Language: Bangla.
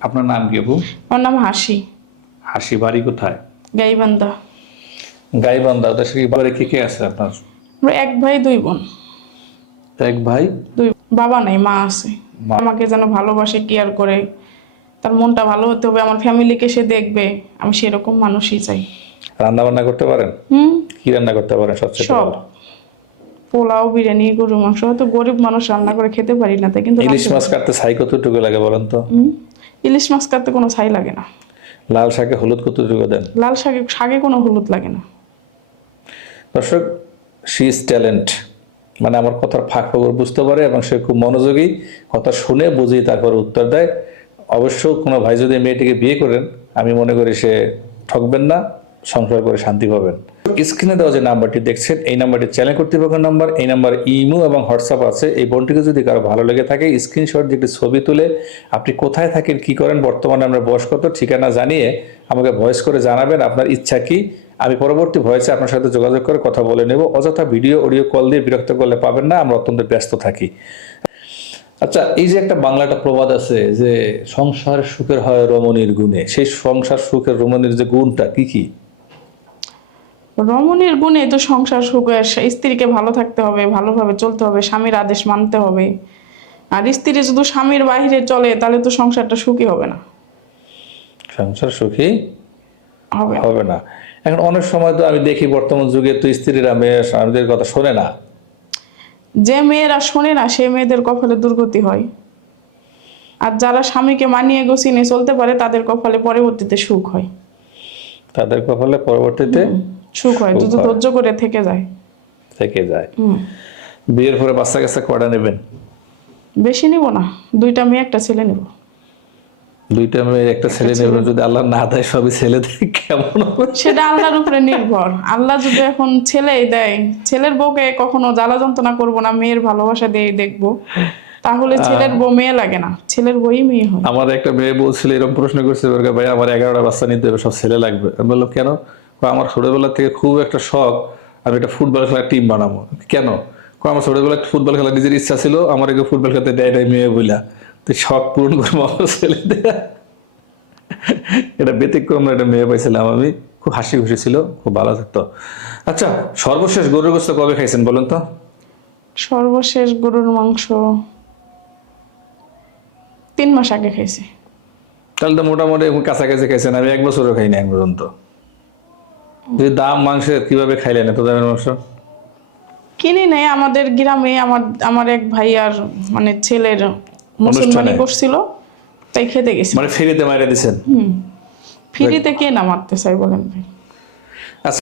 আপনার নাম কি আপু? আমার নাম হাসি। হাসি বাড়ি কোথায়? গাইবান্ধা। গাইবান্ধা দেশে কি বাড়ি কে কে আছে আপনার? আমরা এক ভাই দুই বোন। এক ভাই? দুই বাবা নাই মা আছে। আমাকে যেন ভালোবাসে কেয়ার করে। তার মনটা ভালো হতে হবে আমার ফ্যামিলিকে সে দেখবে। আমি সেরকম মানুষই চাই। রান্না বান্না করতে পারেন? হুম? কি রান্না করতে পারেন সবচেয়ে সব। পোলাও বিরিয়ানি গরু মাংস। হয়তো গরিব মানুষ রান্না করে খেতে পারি না তাই কিন্তু ইলিশ মাছ কাটতে ছাই কতটুকু লাগে বলেন তো। ইলিশ মাছ কাটতে কোনো ছাই লাগে না। লাল শাকে হলুদ কতটুকু দেন? লাল শাকে শাকে কোনো হলুদ লাগে না। দর্শক শি ইজ ট্যালেন্ট মানে আমার কথার ফাঁক খবর বুঝতে পারে এবং সে খুব মনোযোগী। কথা শুনে বুঝি তারপর উত্তর দেয়। অবশ্য কোনো ভাই যদি মেয়েটিকে বিয়ে করেন আমি মনে করি সে ঠকবেন না সংসার করে শান্তি পাবেন। স্ক্রিনে দেওয়া যে নাম্বারটি দেখছেন, এই নাম্বারটি চ্যানেল কর্তৃপক্ষের নাম্বার, এই নাম্বার ইমো এবং হোয়াটসঅ্যাপ আছে। এই বোনটিকে যদি কারও ভালো লেগে থাকে, স্ক্রিনশট দিয়ে একটি ছবি তুলে আপনি কোথায় থাকেন, কি করেন, বর্তমানে আমরা বয়স কত ঠিকানা জানিয়ে আমাকে ভয়েস করে জানাবেন, আপনার ইচ্ছা কি? আমি পরবর্তী ভয়েসে আপনার সাথে যোগাযোগ করে কথা বলে নেব। অযথা ভিডিও, অডিও কল দিয়ে বিরক্ত করলে পাবেন না, আমরা অত্যন্ত ব্যস্ত থাকি। আচ্ছা এই যে একটা বাংলাটা প্রবাদ আছে যে সংসার সুখের হয় রমণীর গুণে। সেই সংসার সুখের রমণীর যে গুণটা, কি কি? রমণীর গুণে তো সংসার সুখ স্ত্রীকে ভালো থাকতে হবে ভালোভাবে চলতে হবে স্বামীর আদেশ মানতে হবে। আর স্ত্রী যদি স্বামীর বাইরে চলে তাহলে তো সংসারটা সুখী হবে না। সংসার সুখী হবে। হবে না। এখন অনেক সময় তো আমি দেখি বর্তমান যুগে তো স্ত্রীরা মেয়ে স্বামীদের কথা শোনে না। যে মেয়েরা শোনে না সে মেয়েদের কপালে দুর্গতি হয়। আর যারা স্বামীকে মানিয়ে গুছিয়ে নিয়ে চলতে পারে তাদের কপালে পরবর্তীতে সুখ হয়। তাদের কপালে পরবর্তীতে সুখ হয় যদি ধৈর্য করে থেকে যায়। থেকে যায়। বিয়ের পরে বাচ্চা কাচ্চা নেবেন? বেশি নিব না দুইটা মেয়ে একটা ছেলে নেব। দুইটা মেয়ে একটা ছেলে নেবেন যদি আল্লাহ না দেয় সবই ছেলে দেয় কেমন সেটা আল্লাহর উপরে নির্ভর। আল্লাহ যদি এখন ছেলেই দেয় ছেলের বউকে কখনো জ্বালা যন্ত্রণা করব না মেয়ের ভালোবাসা দিয়ে দেখব। তাহলে ছেলের বউ মেয়ে লাগে না ছেলের বই মেয়ে হয় আমার একটা মেয়ে বলছিল এরকম প্রশ্ন করছে ভাই আমার এগারোটা বাচ্চা নিতে হবে সব ছেলে লাগবে। আমি বললাম কেন? কয়, আমার ছোটবেলা থেকে খুব একটা শখ আমি একটা ফুটবল খেলার টিম বানাবো। কেন? আমার ছোটবেলায় ফুটবল খেলার নিজের ইচ্ছা ছিল আমার একে ফুটবল খেলতে দেয় নাই মেয়ে বইলা। তুই শখ পূরণ করব আমার ছেলে দেয়া। এটা ব্যতিক্রম একটা মেয়ে পাইছিলাম আমি। খুব হাসি খুশি ছিল খুব ভালো থাকতো। আচ্ছা সর্বশেষ গরুর গোস্ত কবে খাইছেন বলুন তো? সর্বশেষ গরুর মাংস তিন মাস আগে খাইছি। তাহলে তো মোটামুটি কাছাকাছি খাইছেন আমি এক বছরও খাইনি এক পর্যন্ত। যদি দাম মাংসের কীভাবে খাইলেন এত দামের মাংস? কিনি নাই আমাদের গ্রামে আমার আমার এক ভাই আর মানে ছেলের মুসলমানি করছিল তাই খেতে গেছি মানে ফ্রিতে মাইরে দিছেন? হুম। ফ্রিতে কে না মারতে চাই বলেন ভাই?